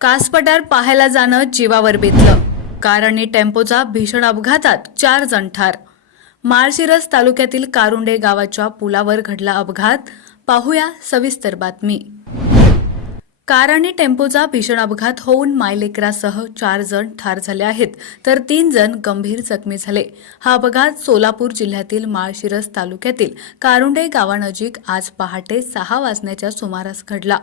कासपटार पाहायला जाणं जीवावर बेतलं. कार आणि टेम्पोचा भीषण अपघातात चार जण ठार. माळशिरस तालुक्यातील कारुंडे गावाच्या पुलावर घडला अपघात. पाहूया सविस्तर बातमी. कार आणि टेम्पोचा भीषण अपघात होऊन मायलेकरासह चार जण ठार झाले आहेत तर तीन जण गंभीर जखमी झाले. हा अपघात सोलापूर जिल्ह्यातील माळशिरस तालुक्यातील कारुंडे गावानजीक आज पहाटे सहा वाजण्याच्या सुमारास घडला.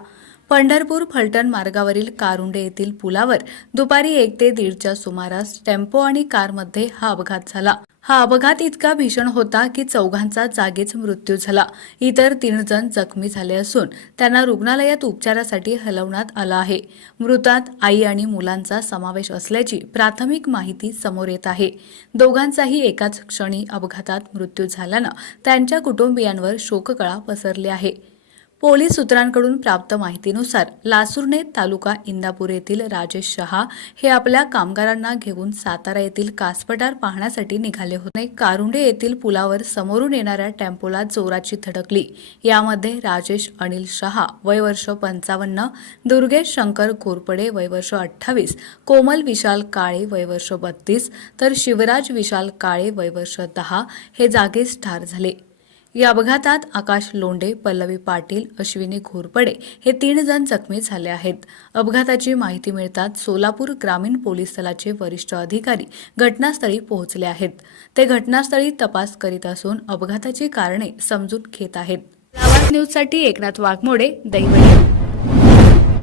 पंढरपूर फलटण मार्गावरील कारुंडे येथील पुलावर दुपारी एक ते दीडच्या सुमारास टेम्पो आणि कारमध्ये हा अपघात झाला. हा अपघात इतका भीषण होता की चौघांचा जागीच मृत्यू झाला. इतर तीन जण जखमी झाले असून त्यांना रुग्णालयात उपचारासाठी हलवण्यात आलं आहे. मृतात आई आणि मुलांचा समावेश असल्याची प्राथमिक माहिती समोर येत आहे. दोघांचाही एकाच क्षणी अपघातात मृत्यू झाल्यानं त्यांच्या कुटुंबियांवर शोककळा पसरली आहे. पोलीस सूत्रांकडून प्राप्त माहितीनुसार लासूरने तालुका इंदापूर येथील राजेश शहा हे आपल्या कामगारांना घेऊन सातारा येथील कासपटार पाहण्यासाठी निघाले होते. कारुंडे येथील पुलावर समोरून येणाऱ्या टेम्पोला जोराची धडकली. यामध्ये राजेश अनिल शहा वय वर्ष पंचावन्न दुर्गेश शंकर घोरपडे वय वर्ष अठ्ठावीस कोमल विशाल काळे वय वर्ष बत्तीस तर शिवराज विशाल काळे वय वर्ष दहा हे जागीच ठार झाले. या अपघातात आकाश लोंडे पल्लवी पाटील अश्विनी घोरपडे हे तीन जण जखमी झाले आहेत. अपघाताची माहिती मिळताच सोलापूर ग्रामीण पोलीस दलाचे वरिष्ठ अधिकारी घटनास्थळी पोहोचले आहेत. ते घटनास्थळी तपास करीत असून अपघाताची कारणे समजून घेत आहेत. न्यूजसाठी एकनाथ वाघमोडे दैवडी